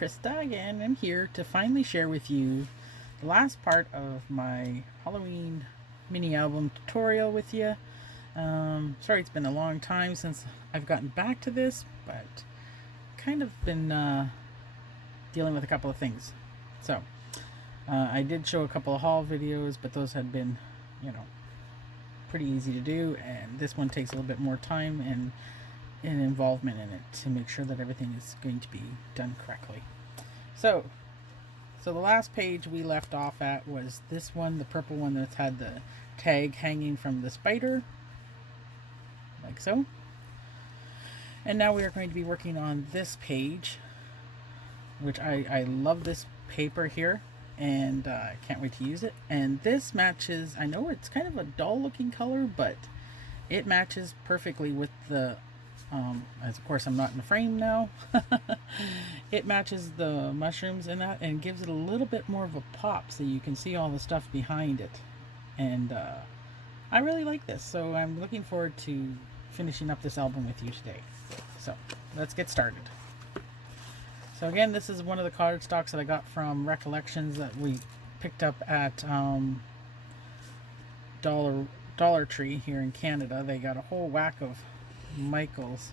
Krista again. I'm here to finally share with you the last part of my Halloween mini album tutorial with you. Sorry it's been a long time since I've gotten back to this, but kind of been dealing with a couple of things. So, I did show a couple of haul videos, but those had been, pretty easy to do, and this one takes a little bit more time and involvement in it to make sure that everything is going to be done correctly. So the last page we left off at was this one, the purple one that's had the tag hanging from the spider, like so. And now we are going to be working on this page, which I love this paper here, and I can't wait to use it. And this matches, I know it's kind of a dull looking color, but it matches perfectly with the as of course I'm not in the frame now. It matches the mushrooms in that and gives it a little bit more of a pop so you can see all the stuff behind it. And I really like this, so I'm looking forward to finishing up this album with you today. So let's get started. So again, this is one of the cardstocks that I got from Recollections that we picked up at Dollar Tree here in Canada. They got a whole whack of Michael's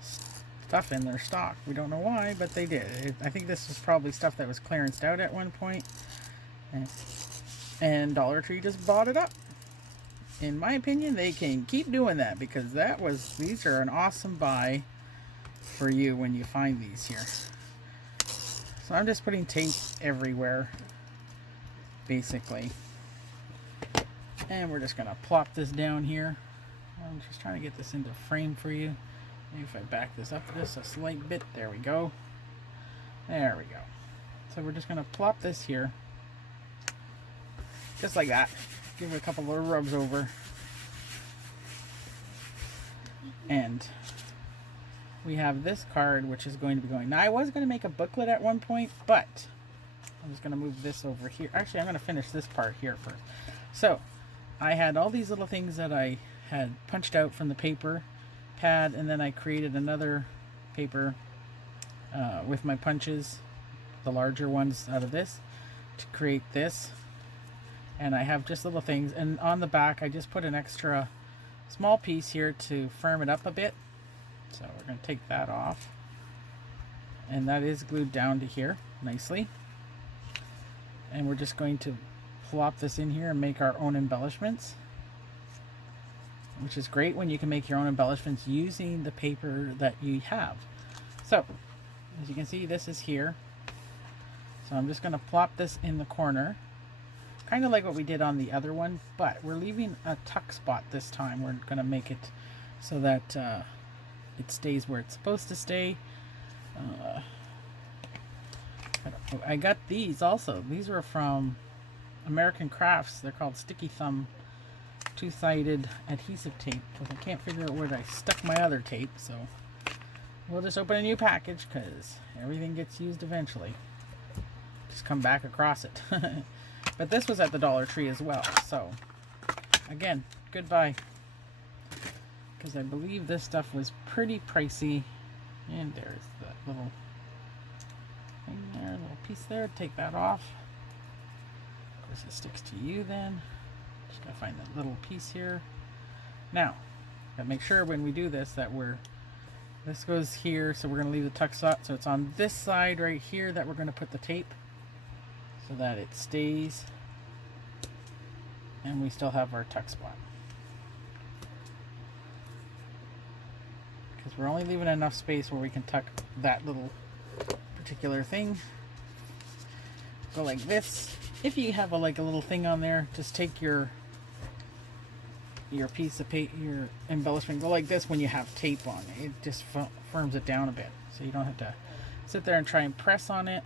stuff in their stock. We don't know why, but they did. I think this was probably stuff that was clearanced out at one point, and Dollar Tree just bought it up. In my opinion, they can keep doing that, because these are an awesome buy for you when you find these here. So I'm just putting tape everywhere, basically, and we're just gonna plop this down here. I'm just trying to get this into frame for you. Maybe if I back this up just a slight bit. There we go. There we go. So we're just going to plop this here. Just like that. Give it a couple little rubs over. And we have this card, which is going to be going. Now, I was going to make a booklet at one point, but I'm just going to move this over here. Actually, I'm going to finish this part here first. So I had all these little things that I had punched out from the paper pad, and then I created another paper with my punches, the larger ones out of this, to create this. And I have just little things, and on the back I just put an extra small piece here to firm it up a bit. So we're going to take that off, and that is glued down to here nicely, and we're just going to plop this in here and make our own embellishments, which is great when you can make your own embellishments using the paper that you have. So, as you can see, this is here. So I'm just going to plop this in the corner, kind of like what we did on the other one, but we're leaving a tuck spot this time. We're going to make it so that it stays where it's supposed to stay. I got these also. These were from American Crafts. They're called Sticky Thumb two-sided adhesive tape, because I can't figure out where I stuck my other tape, so we'll just open a new package, because everything gets used eventually. Just come back across it. But this was at the Dollar Tree as well, so again, goodbye, because I believe this stuff was pretty pricey. And there's that little thing there, little piece there. Take that off. Of course it sticks to you then. Just gotta find that little piece here. Now, gotta make sure when we do this that this goes here, so we're gonna leave the tuck spot, so it's on this side right here that we're gonna put the tape, so that it stays, and we still have our tuck spot. Because we're only leaving enough space where we can tuck that little particular thing. Go like this. If you have a little thing on there, just take your piece of paper, your embellishment, go like this when you have tape on it. It just firms it down a bit, so you don't have to sit there and try and press on it.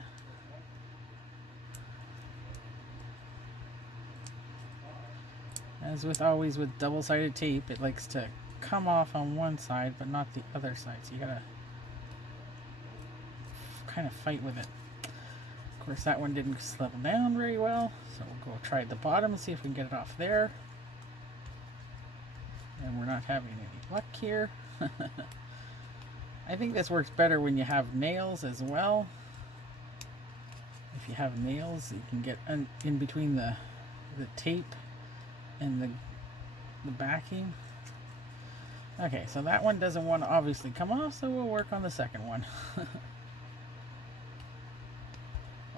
As with always with double-sided tape, it likes to come off on one side but not the other side, so you gotta kind of fight with it. Of course, that one didn't settle down very well, so we'll go try the bottom and see if we can get it off there. And we're not having any luck here. I think this works better when you have nails as well. If you have nails, you can get in between the tape and the backing. Okay, so that one doesn't want to obviously come off, so we'll work on the second one.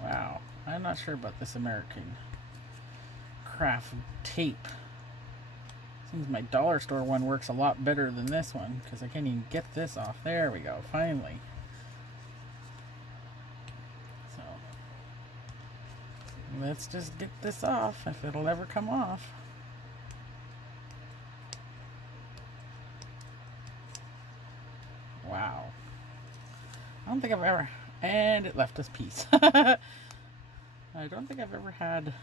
Wow, I'm not sure about this American craft tape. Seems my dollar store one works a lot better than this one because I can't even get this off. There we go, finally. So let's just get this off if it'll ever come off. Wow. I don't think I've ever... And it left us peace. I don't think I've ever had...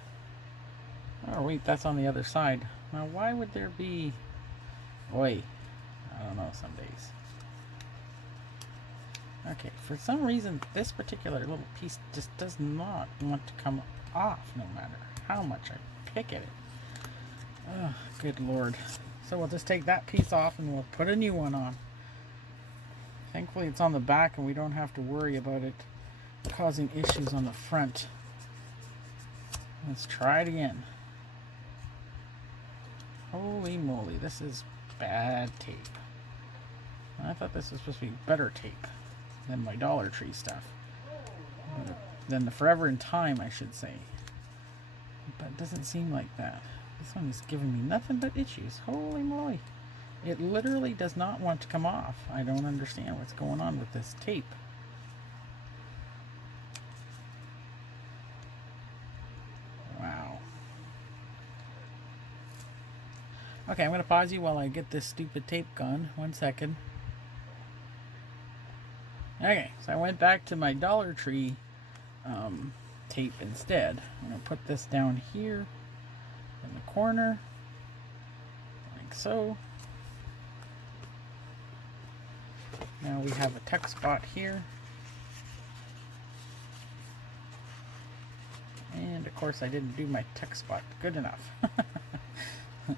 Oh, wait, that's on the other side. Now, why would there be... Oi. I don't know, some days. Okay, for some reason, this particular little piece just does not want to come off, no matter how much I pick at it. Oh, good lord. So we'll just take that piece off and we'll put a new one on. Thankfully it's on the back and we don't have to worry about it causing issues on the front. Let's try it again. Holy moly, this is bad tape. I thought this was supposed to be better tape than my Dollar Tree stuff. Than the Forever and Time, I should say. But it doesn't seem like that. This one is giving me nothing but issues. Holy moly. It literally does not want to come off. I don't understand what's going on with this tape. Wow. Okay, I'm going to pause you while I get this stupid tape gone. 1 second. Okay, so I went back to my Dollar Tree tape instead. I'm going to put this down here in the corner, like so. Now we have a tuck spot here. And of course I didn't do my tuck spot good enough. I'm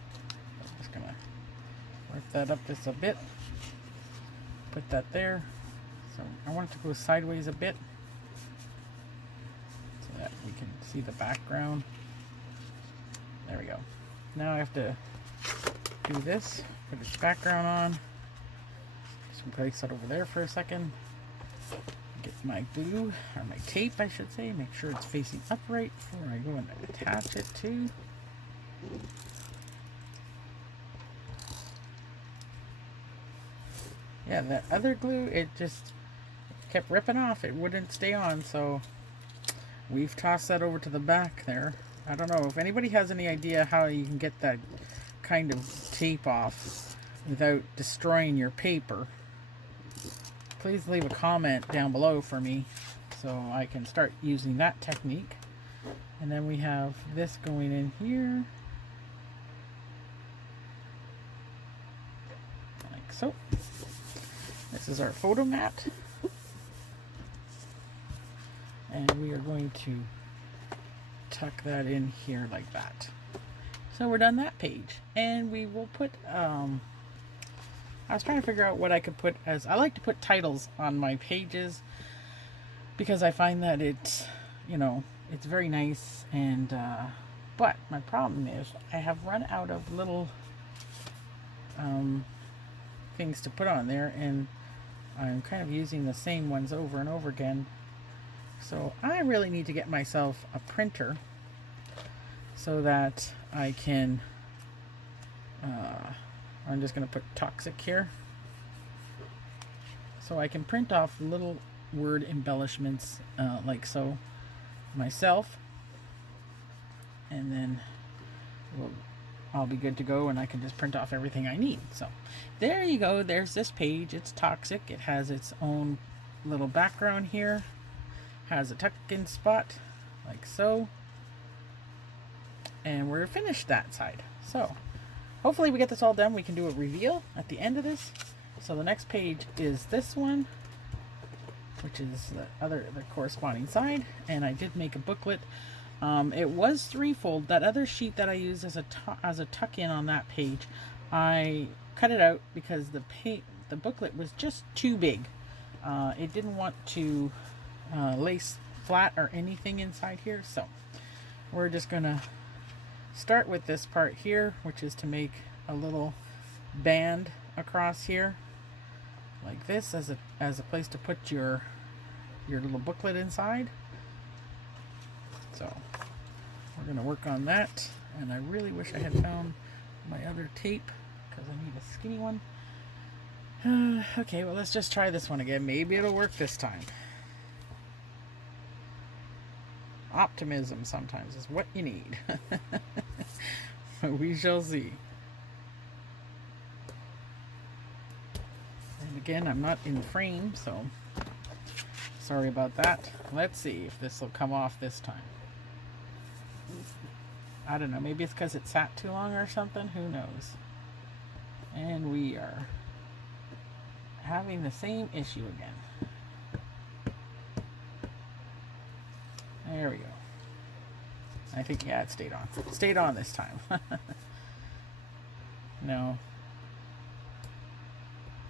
just gonna work that up just a bit. Put that there. So I want it to go sideways a bit so that we can see the background. There we go. Now I have to do this, put its background on. Just place that over there for a second. Get my glue, or my tape I should say, make sure it's facing upright before I go and attach it to. Yeah, that other glue, it just kept ripping off. It wouldn't stay on, so we've tossed that over to the back there. I don't know if anybody has any idea how you can get that kind of tape off without destroying your paper. Please leave a comment down below for me so I can start using that technique. And then we have this going in here. Like so. This is our photo mat. And we are going to tuck that in here like that. So we're done that page. And we will put, I was trying to figure out what I could put as, I like to put titles on my pages because I find that it's, you know, it's very nice and, but my problem is I have run out of little, things to put on there and I'm kind of using the same ones over and over again. So I really need to get myself a printer so that I can, I'm just going to put toxic here. So I can print off little word embellishments like so myself. And then I'll be good to go and I can just print off everything I need. So there you go. There's this page. It's toxic. It has its own little background here. Has a tuck-in spot like so. And we're finished that side. So hopefully we get this all done. We can do a reveal at the end of this. So the next page is this one, which is the corresponding side. And I did make a booklet. It was threefold. That other sheet that I used as a tuck-in on that page, I cut it out because the booklet was just too big. It didn't want to lace flat or anything inside here, so we're just gonna start with this part here, which is to make a little band across here like this as a place to put your little booklet inside. So we're gonna work on that, and I really wish I had found my other tape because I need a skinny one. Okay, well, let's just try this one again. Maybe it'll work this time. Optimism sometimes is what you need. We shall see. And again, I'm not in frame, so sorry about that. Let's see if this will come off this time. I don't know, maybe it's because it sat too long or something, who knows. And we are having the same issue again. There we go. I think, yeah, it stayed on. It stayed on this time. No.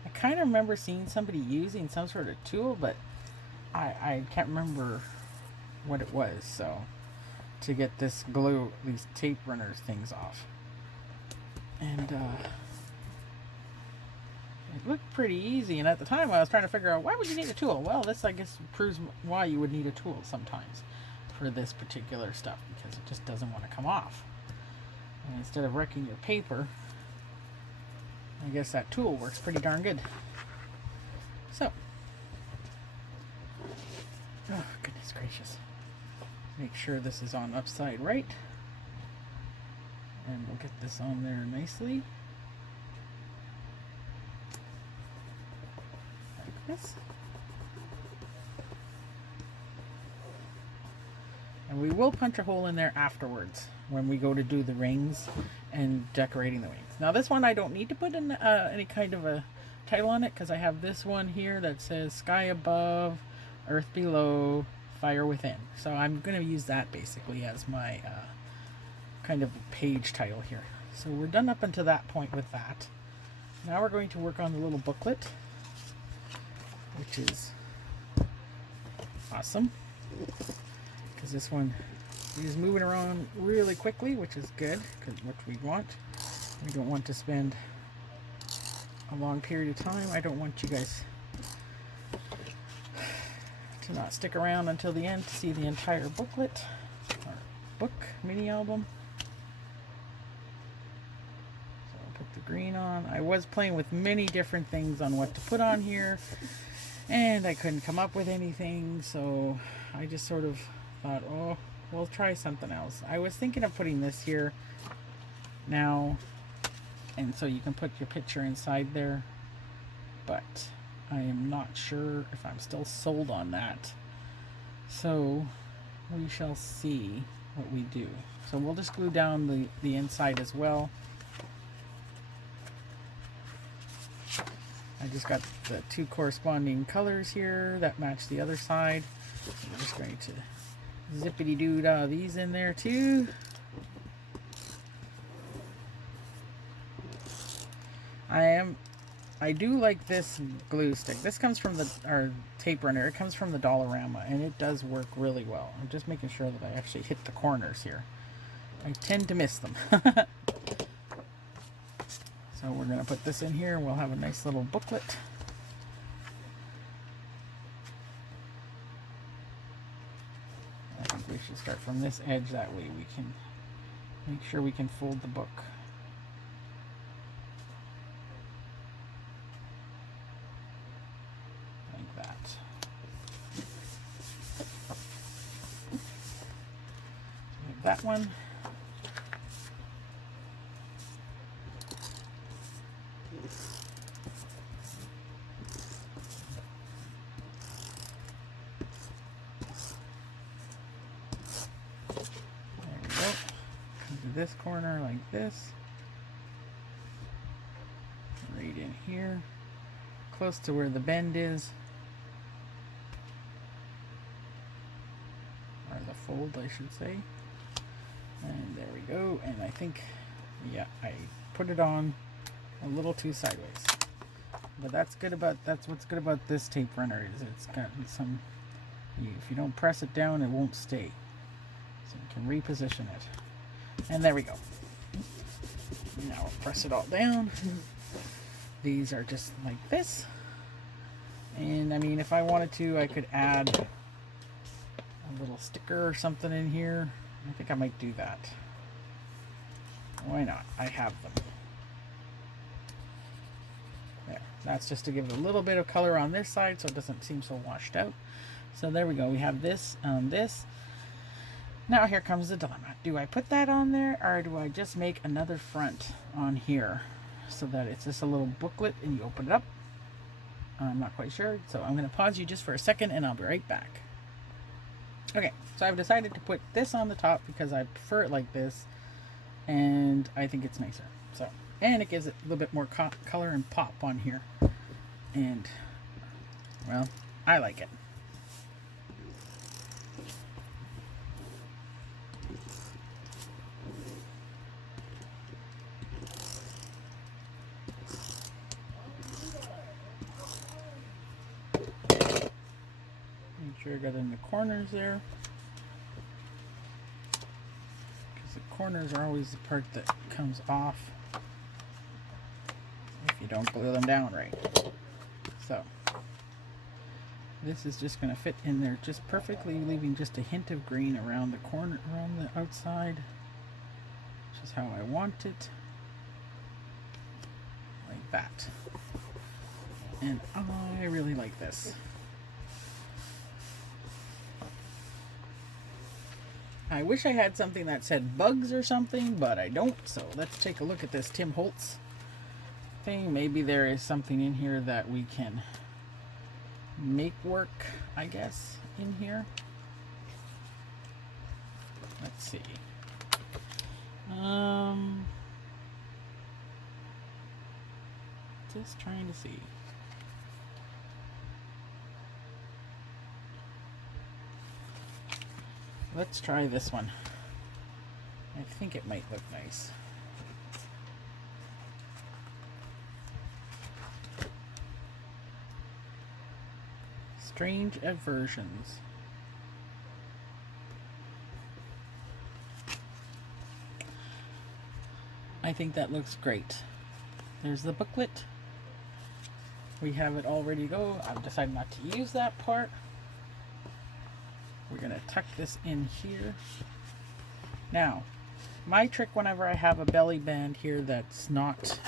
I kind of remember seeing somebody using some sort of tool, but I can't remember what it was, so to get this glue, these tape runners things off. And it looked pretty easy, and at the time I was trying to figure out, why would you need a tool? Well, this, I guess, proves why you would need a tool sometimes for this particular stuff, because it just doesn't want to come off. And instead of wrecking your paper, I guess that tool works pretty darn good. So, oh goodness gracious, make sure this is on upside right, and we'll get this on there nicely like this. And we will punch a hole in there afterwards when we go to do the rings and decorating the wings. Now this one I don't need to put in any kind of a title on it, because I have this one here that says sky above, earth below, fire within. So I'm going to use that basically as my kind of page title here. So we're done up until that point with that. Now we're going to work on the little booklet, which is awesome, because this one is moving around really quickly, which is good, because what we want. We don't want to spend a long period of time. I don't want you guys to not stick around until the end to see the entire booklet or book mini album. So I'll put the green on. I was playing with many different things on what to put on here, and I couldn't come up with anything, so I just sort of thought, oh, we'll try something else. I was thinking of putting this here now, and so you can put your picture inside there, but I am not sure if I'm still sold on that. So we shall see what we do. So we'll just glue down the inside as well. I just got the two corresponding colors here that match the other side. So I'm just going to zippity-doo-dah these in there too. I do like this glue stick. This comes from our tape runner. It comes from the Dollarama, and it does work really well. I'm just making sure that I actually hit the corners here. I tend to miss them. So we're going to put this in here, and we'll have a nice little booklet. I think we should start from this edge, that way we can make sure we can fold the book. Like that. So that one. This corner like this, right in here, close to where the bend is, or the fold I should say, and there we go. And I think, yeah, I put it on a little too sideways. But that's what's good about this tape runner is it's got some. If you don't press it down, it won't stay. So you can reposition it. And there we go. Now I'll press it all down. These are just like this. And I mean, if I wanted to, I could add a little sticker or something in here. I think I might do that. Why not? I have them. There. That's just to give it a little bit of color on this side so it doesn't seem so washed out. So there we go. We have this on this. Now here comes the dilemma. Do I put that on there or do I just make another front on here so that it's just a little booklet and you open it up? I'm not quite sure. So I'm going to pause you just for a second and I'll be right back. Okay, so I've decided to put this on the top because I prefer it like this and I think it's nicer. So, and it gives it a little bit more color and pop on here. And, well, I like it. Make sure I got in the corners there. Because the corners are always the part that comes off if you don't glue them down right. So this is just going to fit in there just perfectly, leaving just a hint of green around the corner, around the outside, which is how I want it, like that. And I really like this. I wish I had something that said bugs or something, but I don't. So let's take a look at this Tim Holtz thing. Maybe there is something in here that we can make work, I guess, in here. Let's see. Just trying to see. Let's try this one. I think it might look nice. Strange Aversions. I think that looks great. There's the booklet. We have it all ready to go. I've decided not to use that part. We're going to tuck this in here. Now, my trick whenever I have a belly band here that's not,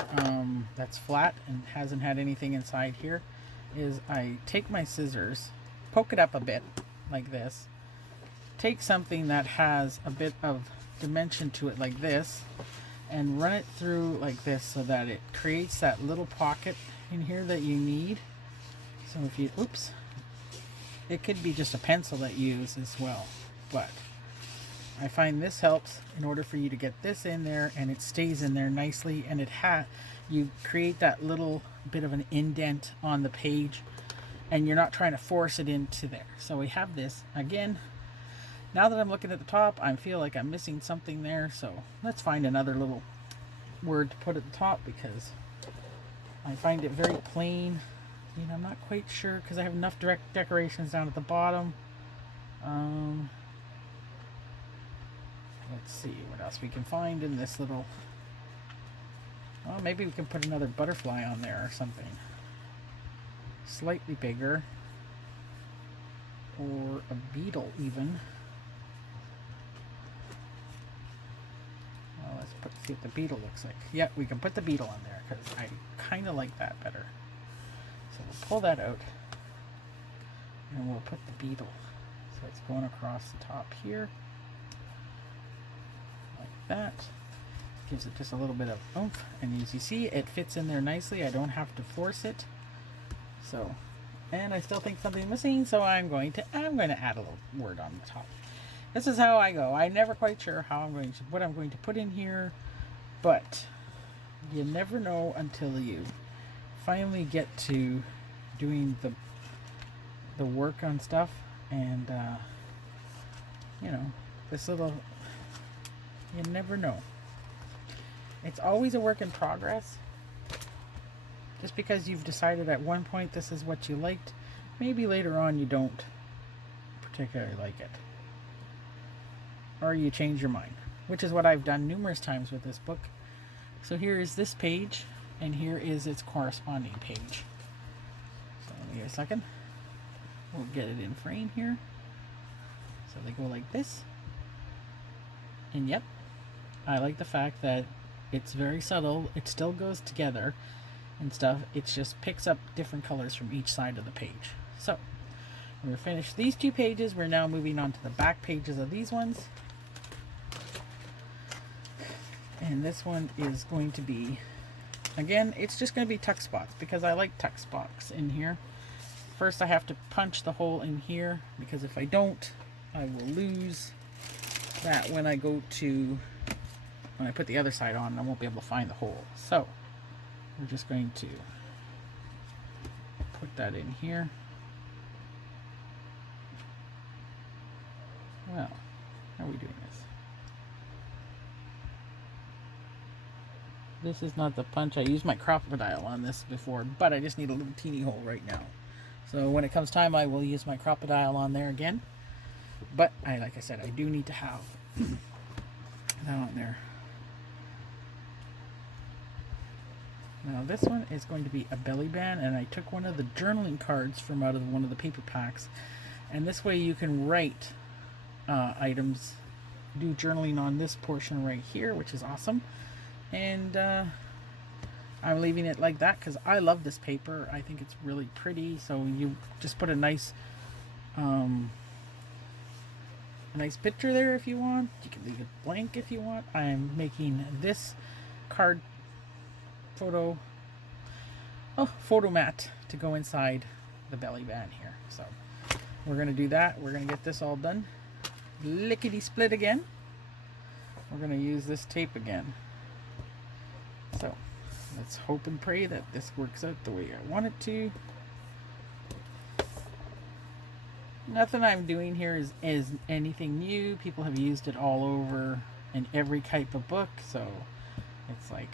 that's flat and hasn't had anything inside here, is I take my scissors, poke it up a bit, like this, take something that has a bit of dimension to it like this, and run it through like this so that it creates that little pocket in here that you need. So if you, oops, it could be just a pencil that you use as well, but I find this helps in order for you to get this in there and it stays in there nicely, and you create that little bit of an indent on the page and you're not trying to force it into there. So we have this again. Now that I'm looking at the top, I feel like I'm missing something there, so let's find another little word to put at the top because I find it very plain. You know, I'm not quite sure because I have enough direct decorations down at the bottom. Let's see what else we can find in this little. Well, maybe we can put another butterfly on there or something. Slightly bigger. Or a beetle even. Well, let's see what the beetle looks like. Yeah, we can put the beetle on there because I kind of like that better. So we'll pull that out and we'll put the beetle. So it's going across the top here. Like that. Gives it just a little bit of oomph. And as you see, it fits in there nicely. I don't have to force it. So, and I still think something's missing, so I'm going to add a little word on the top. This is how I go. I'm never quite sure what I'm going to put in here, but you never know until you finally get to doing the work on stuff. And you know, this little, you never know. It's always a work in progress. Just because you've decided at one point this is what you liked, maybe later on you don't particularly like it. Or you change your mind, which is what I've done numerous times with this book. So here is this page, and here is its corresponding page. So let me get a second. We'll get it in frame here. So they go like this. And yep, I like the fact that it's very subtle. It still goes together and stuff. It just picks up different colors from each side of the page. So we're finished these two pages. We're now moving on to the back pages of these ones. And this one is going to be, again, it's just going to be tuck spots because I like tuck spots in here. First I have to punch the hole in here because if I don't, I will lose that when I go to, when I put the other side on, I won't be able to find the hole. So we're just going to put that in here. Well, how are we doing this? This is not the punch. I used my crocodile on this before, but I just need a little teeny hole right now. So when it comes time, I will use my crocodile on there again. But like I said, I do need to have that on there. Now this one is going to be a belly band, and I took one of the journaling cards from out of one of the paper packs, and this way you can write items, do journaling on this portion right here, which is awesome. And I'm leaving it like that because I love this paper. I think it's really pretty. So you just put a nice picture there if you want. You can leave it blank if you want. I'm making this card photo mat to go inside the belly band here. So we're going to do that. We're going to get this all done. Lickety split again. We're going to use this tape again. So let's hope and pray that this works out the way I want it to. Nothing I'm doing here is anything new. People have used it all over in every type of book, so it's like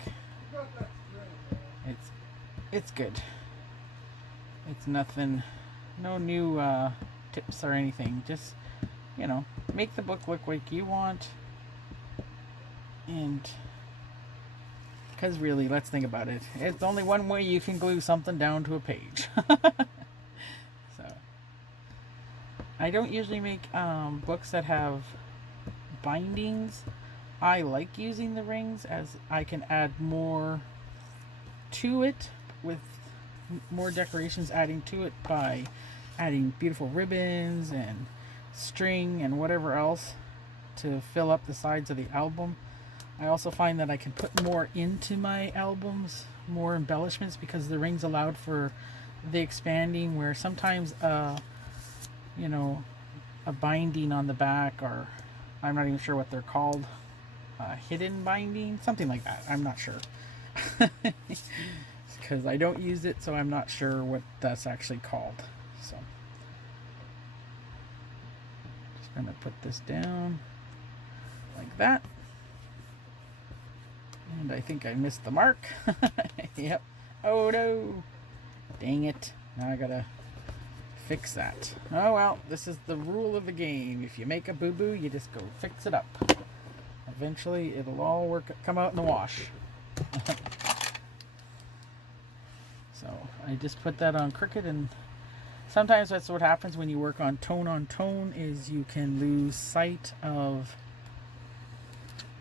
it's good. It's nothing, no new tips or anything. Just, you know, make the book look like you want. And because really, let's think about it. It's only one way you can glue something down to a page. So, I don't usually make books that have bindings. I like using the rings as I can add more to it with more decorations adding to it by adding beautiful ribbons and string and whatever else to fill up the sides of the album. I also find that I can put more into my albums, more embellishments, because the rings allowed for the expanding, where sometimes you know, a binding on the back, or I'm not even sure what they're called, hidden binding, something like that. I'm not sure. Because I don't use it, so I'm not sure what that's actually called. So just gonna put this down like that. And I think I missed the mark. Yep. Oh no. Dang it. Now I gotta fix that. Oh well, this is the rule of the game. If you make a boo-boo, you just go fix it up. Eventually it'll all come out in the wash. So I just put that on Cricut, and sometimes that's what happens when you work on tone, is you can lose sight of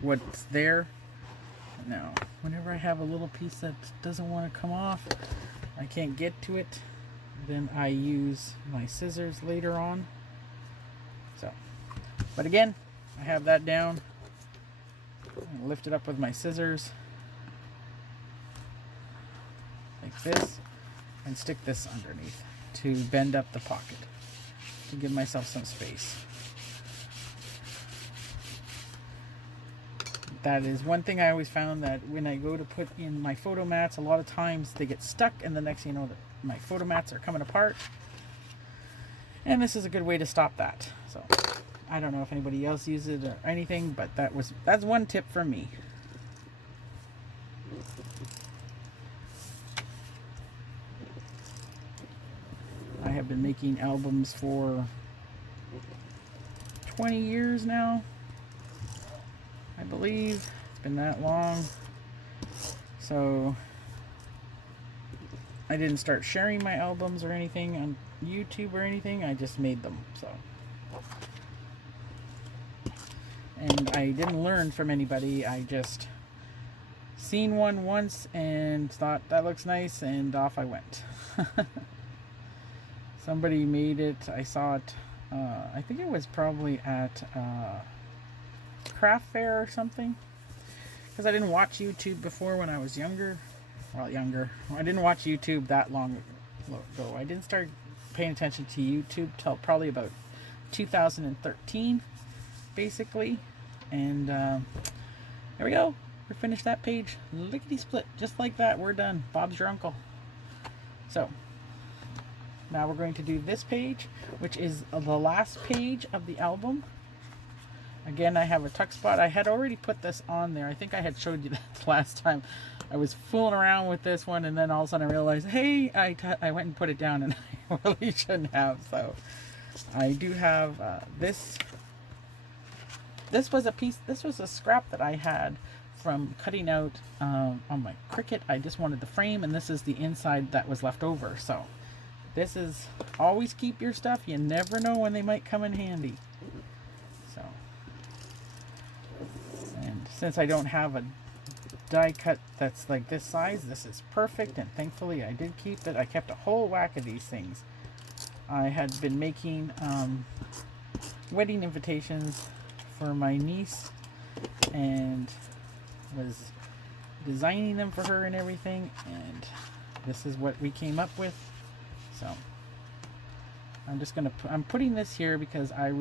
what's there. Now, whenever I have a little piece that doesn't want to come off, I can't get to it, then I use my scissors later on. So, but again, I have that down. I lift it up with my scissors like this and stick this underneath to bend up the pocket to give myself some space. That is one thing I always found, that when I go to put in my photo mats, a lot of times they get stuck, and the next thing you know, my photo mats are coming apart. And this is a good way to stop that. So I don't know if anybody else uses it or anything, but that's one tip from me. been making albums for 20 years now, I believe. It's been that long. So I didn't start sharing my albums or anything on YouTube or anything. I just made them. So, and I didn't learn from anybody. I just seen one once and thought that looks nice, and off I went. Somebody made it. I saw it. I think it was probably at craft fair or something. Because I didn't watch YouTube before when I was younger. Well, younger. I didn't watch YouTube that long ago. I didn't start paying attention to YouTube till probably about 2013, basically. And there we go. We finished that page. Lickety split. Just like that. We're done. Bob's your uncle. So now we're going to do this page, which is the last page of the album. Again, I have a tuck spot. I had already put this on there. I think I had showed you that last time. I was fooling around with this one, and then all of a sudden I realized, hey, I went and put it down, and I really shouldn't have. So I do have this. This was a scrap that I had from cutting out on my Cricut. I just wanted the frame, and this is the inside that was left over. So this is, always keep your stuff. You never know when they might come in handy. So, and since I don't have a die cut that's like this size, this is perfect, and thankfully I did keep it. I kept a whole whack of these things. I had been making wedding invitations for my niece and was designing them for her and everything, and this is what we came up with. So I'm just gonna I'm putting this here because I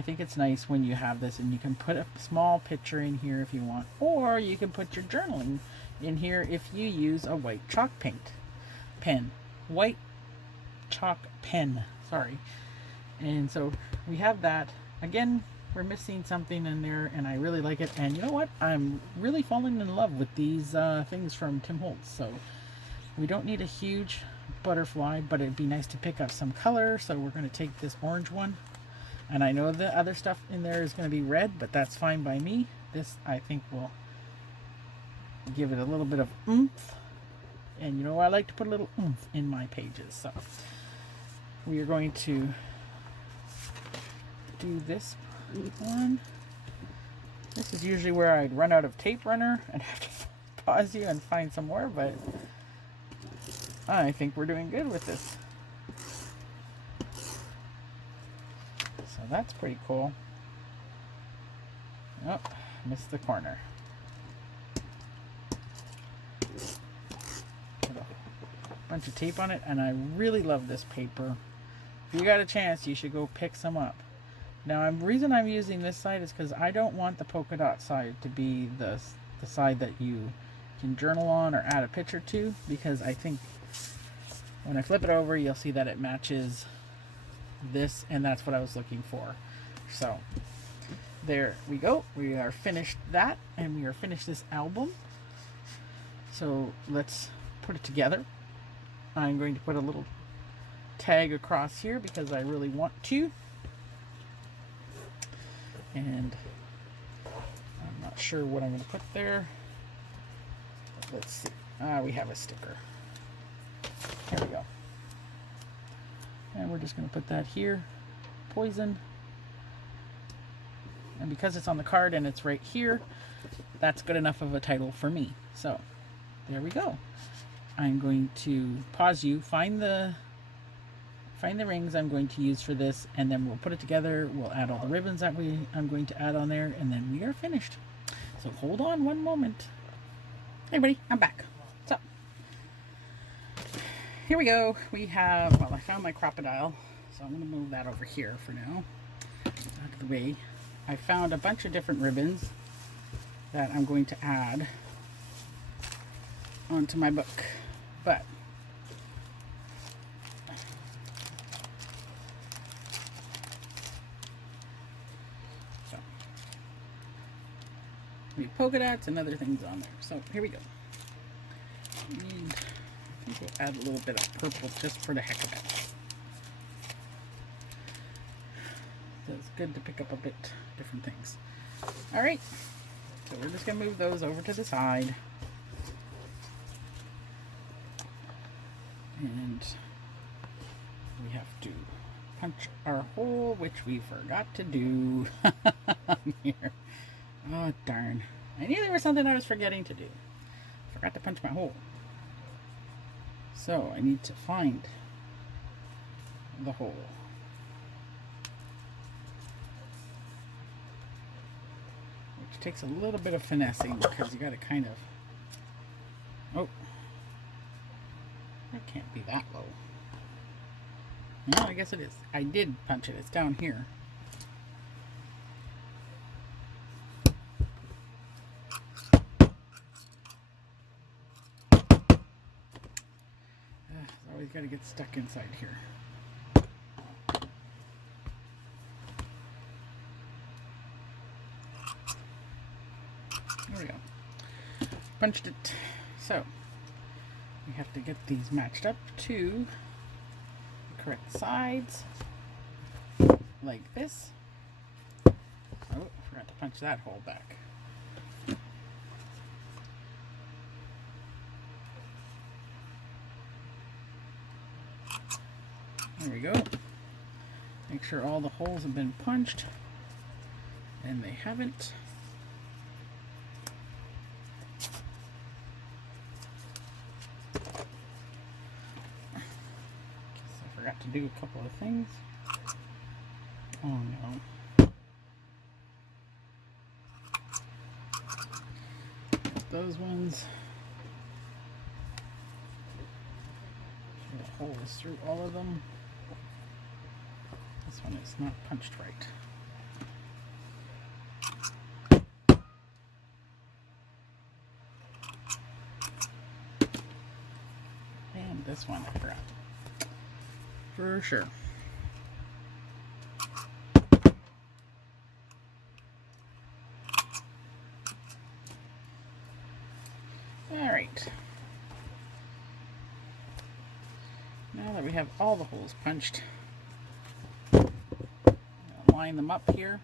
think it's nice when you have this, and you can put a small picture in here if you want, or you can put your journaling in here if you use a white chalk pen. White chalk pen, sorry. And so we have that. Again, we're missing something in there, and I really like it. And you know what? I'm really falling in love with these things from Tim Holtz. So we don't need a huge butterfly, but it'd be nice to pick up some color. So we're going to take this orange one. And I know the other stuff in there is going to be red, but that's fine by me. This, I think, will give it a little bit of oomph. And you know, I like to put a little oomph in my pages. So we are going to do this one. This is usually where I'd run out of tape runner and have to pause you and find some more, but I think we're doing good with this. So that's pretty cool. Oh, missed the corner. Put a bunch of tape on it, and I really love this paper. If you got a chance, you should go pick some up. Now, the reason I'm using this side is because I don't want the polka dot side to be the side that you can journal on or add a picture to, because I think when I flip it over, you'll see that it matches this, and that's what I was looking for. So there we go. We are finished that, and we are finished this album. So let's put it together. I'm going to put a little tag across here because I really want to. And I'm not sure what I'm going to put there. But let's see. We have a sticker. There we go. And we're just going to put that here. Poison. And because it's on the card and it's right here, that's good enough of a title for me. So there we go. I'm going to pause you, find the rings I'm going to use for this, and then we'll put it together. We'll add all the ribbons that I'm going to add on there, and then we are finished. So hold on one moment. Hey buddy, I'm back. So here we go. We have, well, I found my crocodile, so I'm going to move that over here for now, out of the way. I found a bunch of different ribbons that I'm going to add onto my book, but we have polka dots and other things on there. So here we go. And I think We'll add a little bit of purple just for the heck of it. So it's good to pick up a bit different things. All right, so we're just gonna move those over to the side. And we have to punch our hole, which we forgot to do here. Oh, darn. I knew there was something I was forgetting to do. Forgot to punch my hole. So I need to find the hole. Which takes a little bit of finessing because you got to kind of... Oh. That can't be that low. No, I guess it is. I did punch it. It's down here. Always got to get stuck inside here. There we go. Punched it. So we have to get these matched up to the correct sides, like this. Oh, I forgot to punch that hole back. There we go. Make sure all the holes have been punched, and they haven't. I forgot to do a couple of things. Oh no. Those ones. The hole is through all of them. This one is not punched right. And this one I forgot. For sure. Alright. Now that we have all the holes punched, line them up here.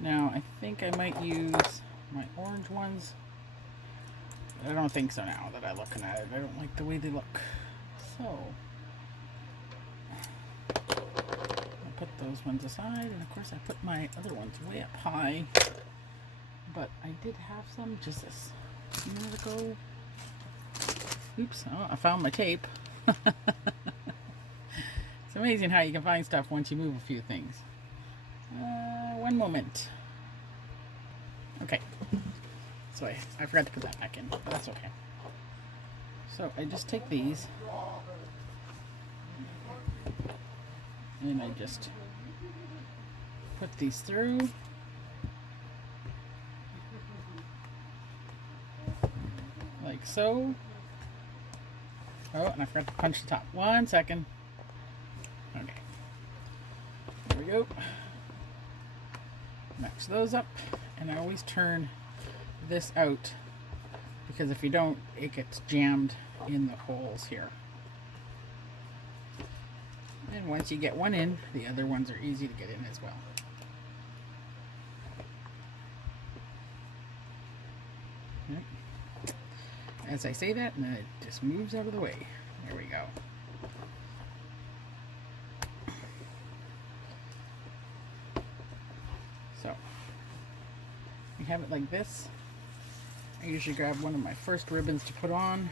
Now I think I might use my orange ones. I don't think so now that I'm looking at it. I don't like the way they look. So I'll put those ones aside, and of course I put my other ones way up high. But I did have some just this minute ago. Oops, oh, I found my tape. It's amazing how you can find stuff once you move a few things. One moment. Okay. So I forgot to put that back in, but that's okay. So I just take these and I just put these through. Like so. Oh, and I forgot to punch the top. 1 second. Okay. There we go. Match those up. And I always turn this out, because if you don't, it gets jammed in the holes here. And once you get one in, the other ones are easy to get in as well. As I say that, and then it just moves out of the way. There we go. So, we have it like this. I usually grab one of my first ribbons to put on.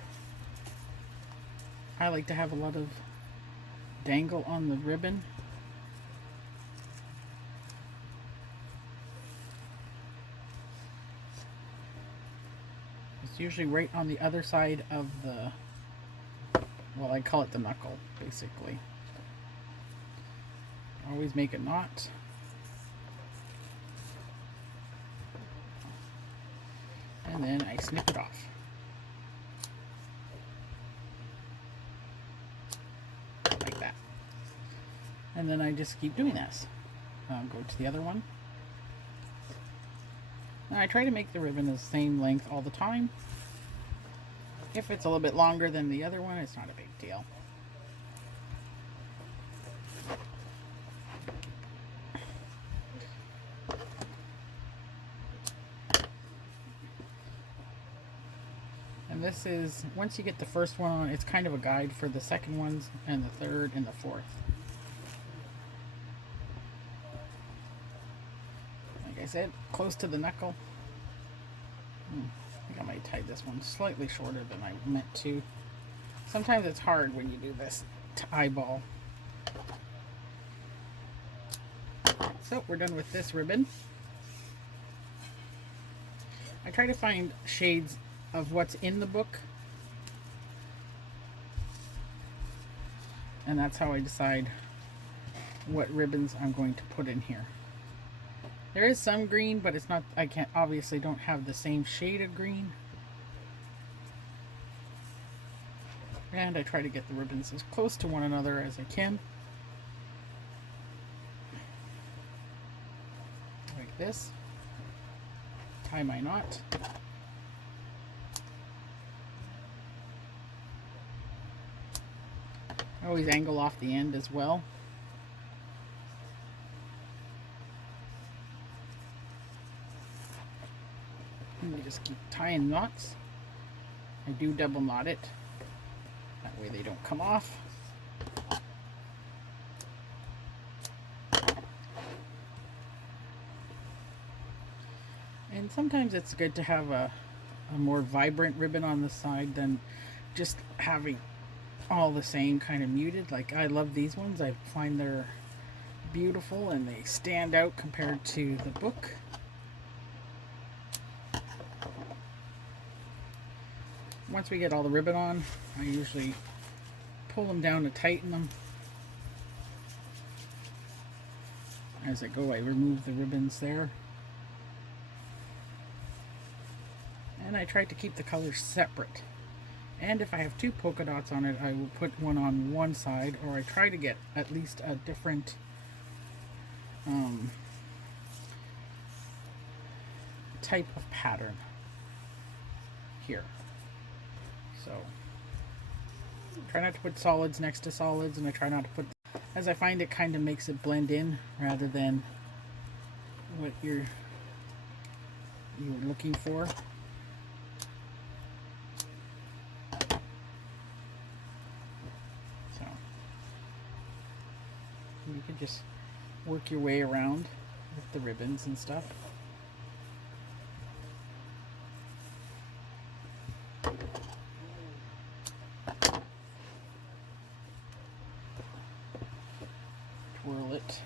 I like to have a lot of dangle on the ribbon. It's usually right on the other side of the, well, I call it the knuckle, basically. Always make a knot. And then I snip it off. Like that. And then I just keep doing this. I'll go to the other one. Now I try to make the ribbon the same length all the time. If it's a little bit longer than the other one, it's not a big deal. And this is, once you get the first one on, it's kind of a guide for the second ones and the third and the fourth. Like I said, close to the knuckle. I think I might tie this one slightly shorter than I meant to. Sometimes it's hard when you do this to eyeball. So we're done with this ribbon. I try to find shades of what's in the book, and that's how I decide what ribbons I'm going to put in here. There is some green, but it's not, I can't, obviously don't have the same shade of green. And I try to get the ribbons as close to one another as I can. Like this. Tie my knot. I always angle off the end as well. And you just keep tying knots. I do double knot it. That way they don't come off. And sometimes it's good to have a more vibrant ribbon on the side than just having all the same kind of muted. Like, I love these ones. I find they're beautiful and they stand out compared to the book. Once we get all the ribbon on, I usually pull them down to tighten them. As I go, I remove the ribbons there. And I try to keep the colors separate. And if I have two polka dots on it, I will put one on one side, or I try to get at least a different type of pattern here. So try not to put solids next to solids, and I try not to put, as I find it kind of makes it blend in rather than what you're looking for. So you can just work your way around with the ribbons and stuff. Twirl it.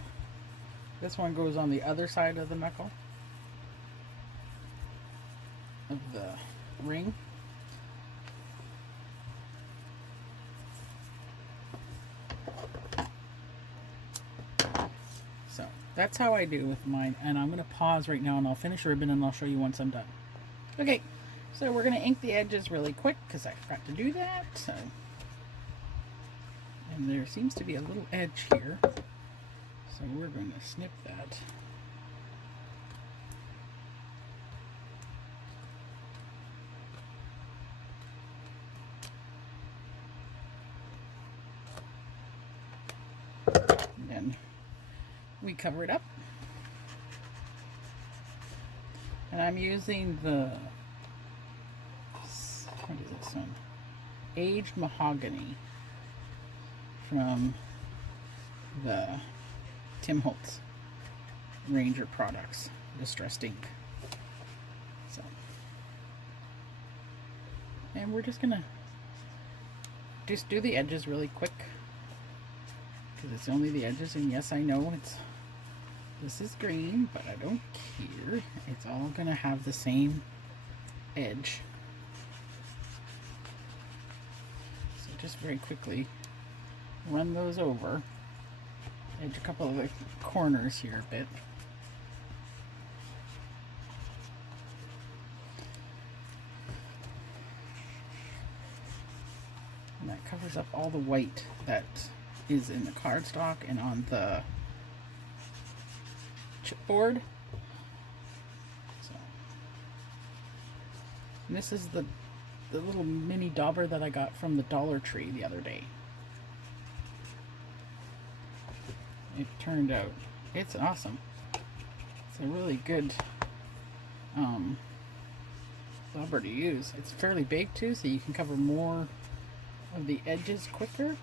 This one goes on the other side of the knuckle of the ring. So that's how I do with mine, and I'm going to pause right now and I'll finish ribbon and I'll show you once I'm done. Okay, so we're going to ink the edges really quick because I forgot to do that. So, and there seems to be a little edge here. So we're going to snip that. And then we cover it up. And I'm using the, what is this one? Aged Mahogany from the Tim Holtz Ranger Products Distressed Ink. So, and we're just gonna do the edges really quick because it's only the edges. And yes, I know this is green, but I don't care. It's all gonna have the same edge. So just very quickly run those over. Edge a couple of the corners here a bit. And that covers up all the white that is in the cardstock and on the chipboard. So And this is the little mini dauber that I got from the Dollar Tree the other day. It turned out, it's awesome. It's a really good dauber to use. It's fairly big too, so you can cover more of the edges quicker.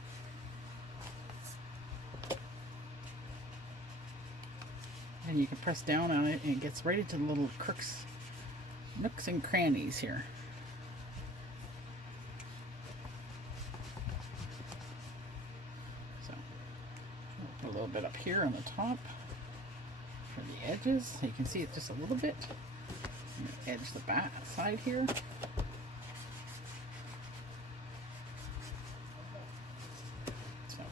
And you can press down on it and it gets right into the little crooks, nooks and crannies here. So I'll put a little bit up here on the top for the edges. So you can see it just a little bit. Edge the back side here. So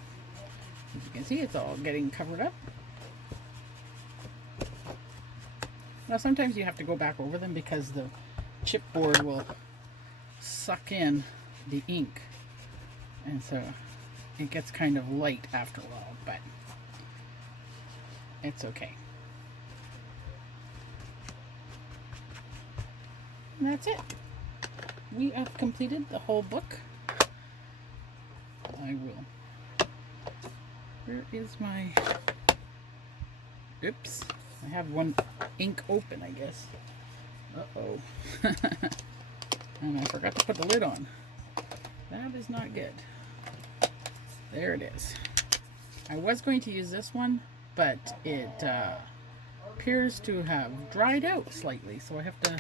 as you can see, it's all getting covered up. Now sometimes you have to go back over them because the chipboard will suck in the ink, and so it gets kind of light after a while, but it's okay. And that's it. We have completed the whole book. I will. Where is my... Oops. I have one ink open, I guess. Uh-oh. And I forgot to put the lid on. That is not good. There it is. I was going to use this one, but it appears to have dried out slightly, so I have to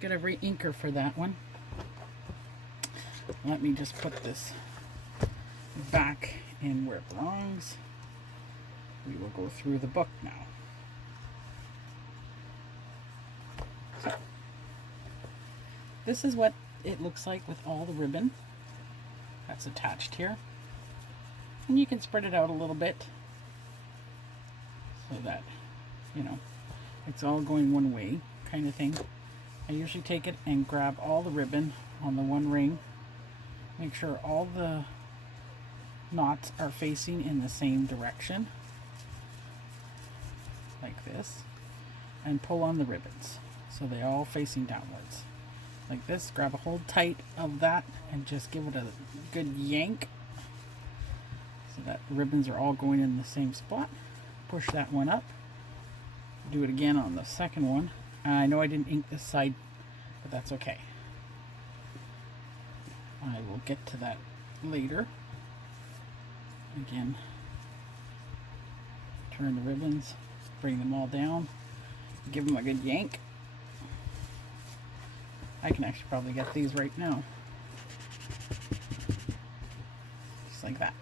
get a re-inker for that one. Let me just put this back in where it belongs. We will go through the book now. So, this is what it looks like with all the ribbon that's attached here. And you can spread it out a little bit so that, you know, it's all going one way kind of thing. I usually take it and grab all the ribbon on the one ring. Make sure all the knots are facing in the same direction, like this, and pull on the ribbons so they're all facing downwards. Like this, grab a hold tight of that and just give it a good yank so that the ribbons are all going in the same spot. Push that one up. Do it again on the second one. I know I didn't ink this side, but that's okay. I will get to that later. Again, turn the ribbons, bring them all down, give them a good yank. I can actually probably get these right now. Just like that.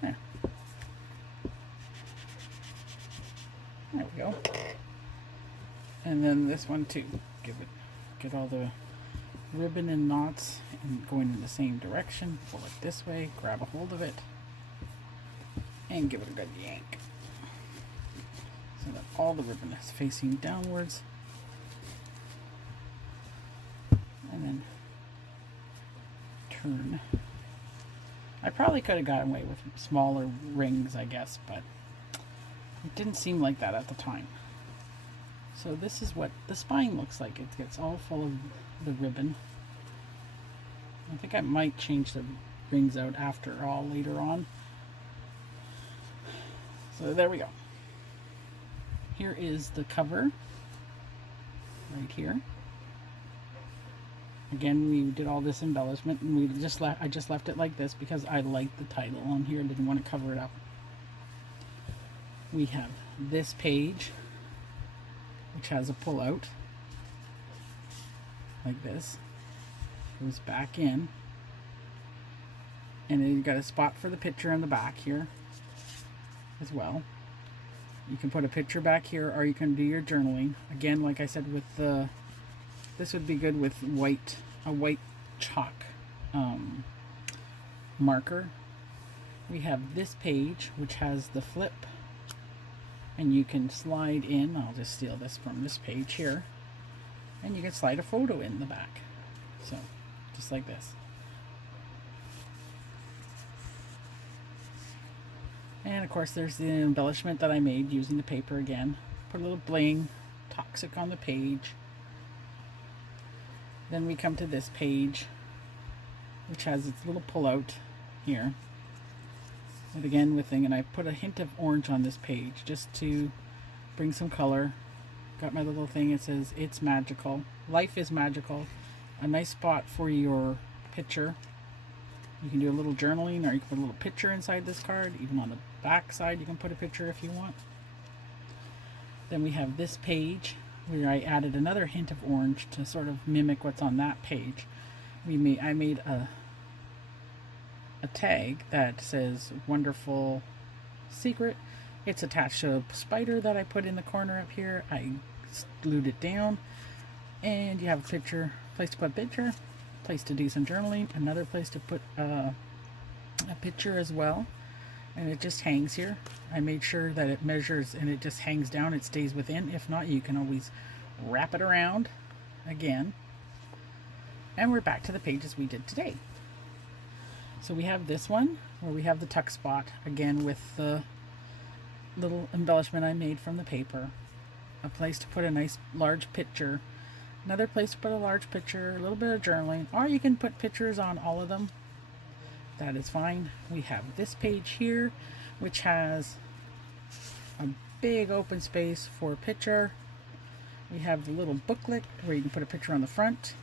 There. There we go. And then this one too. Get all the ribbon and knots and going in the same direction. Pull it this way, grab a hold of it, and give it a good yank so that all the ribbon is facing downwards. And then turn. I probably could have gotten away with smaller rings, I guess, but it didn't seem like that at the time. So this is what the spine looks like. It gets all full of the ribbon. I think I might change the rings out after all later on. So there we go. Here is the cover right here. Again, we did all this embellishment and I just left it like this because I liked the title on here and didn't want to cover it up. We have this page, which has a pull out like this, goes back in, and then you've got a spot for the picture in the back here as well. You can put a picture back here, or you can do your journaling. Again, like I said, with the this would be good with a white chalk marker. We have this page, which has the flip, and you can slide in. I'll just steal this from this page here, and you can slide a photo in the back. So, just like this. And of course there's the embellishment that I made using the paper again. Put a little bling, toxic on the page. Then we come to this page, which has its little pullout here. And again with thing, and I put a hint of orange on this page just to bring some color. Got my little thing, it says it's magical. Life is magical. A nice spot for your picture. You can do a little journaling, or you can put a little picture inside this card. Even on the back side you can put a picture if you want. Then we have this page where I added another hint of orange to sort of mimic what's on that page. I made a tag that says wonderful secret. It's attached to a spider that I put in the corner up here. I glued it down, and you have a picture, place to put a picture, place to do some journaling, another place to put a picture as well, and it just hangs here. I made sure that it measures and it just hangs down, it stays within. If not, you can always wrap it around again. And we're back to the pages we did today. So we have this one where we have the tuck spot again with the little embellishment I made from the paper. A place to put a nice large picture. Another place to put a large picture, a little bit of journaling, or you can put pictures on all of them. That is fine. We have this page here, which has a big open space for a picture. We have the little booklet where you can put a picture on the front.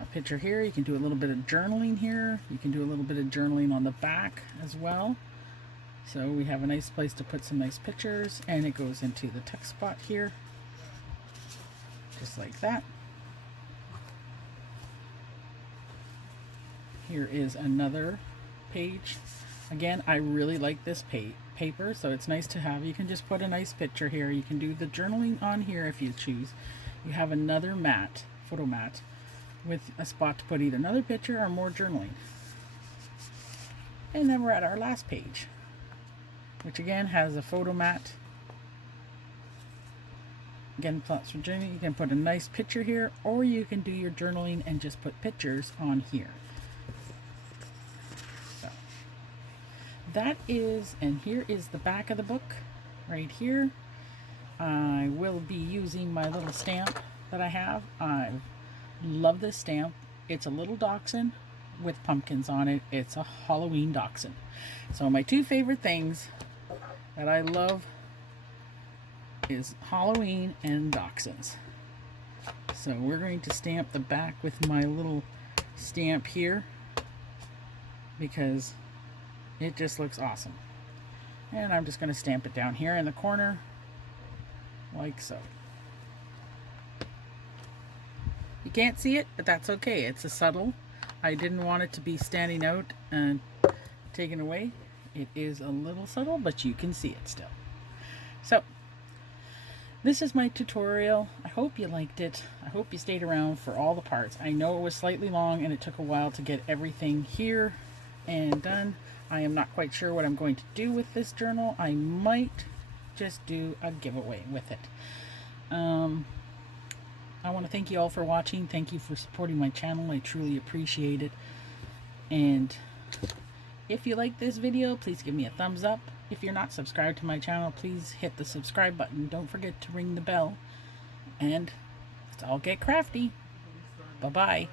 A picture here. You can do a little bit of journaling here. You can do a little bit of journaling on the back as well. So we have a nice place to put some nice pictures, and it goes into the text spot here. Just like that. Here is another page. Again, I really like this paper, so it's nice to have. You can just put a nice picture here. You can do the journaling on here if you choose. You have another mat, photo mat, with a spot to put either another picture or more journaling. And then we're at our last page, which again has a photo mat. Again, plots for journaling. You can put a nice picture here, or you can do your journaling and just put pictures on here. So that is, and here is the back of the book right here. I will be using my little stamp that I have. I love this stamp. It's a little dachshund with pumpkins on it. It's a Halloween dachshund. So my two favorite things that I love is Halloween and dachshunds. So we're going to stamp the back with my little stamp here because it just looks awesome. And I'm just going to stamp it down here in the corner like so. You can't see it, but that's okay. It's a subtle. I didn't want it to be standing out and taken away. It is a little subtle, but you can see it still. So this is my tutorial. I hope you liked it. I hope you stayed around for all the parts. I know it was slightly long and it took a while to get everything here and done. I am not quite sure what I'm going to do with this journal. I might just do a giveaway with it. I want to thank you all for watching. Thank you for supporting my channel. I truly appreciate it. And if you like this video, please give me a thumbs up. If you're not subscribed to my channel, please hit the subscribe button. Don't forget to ring the bell. And let's all get crafty. Bye-bye.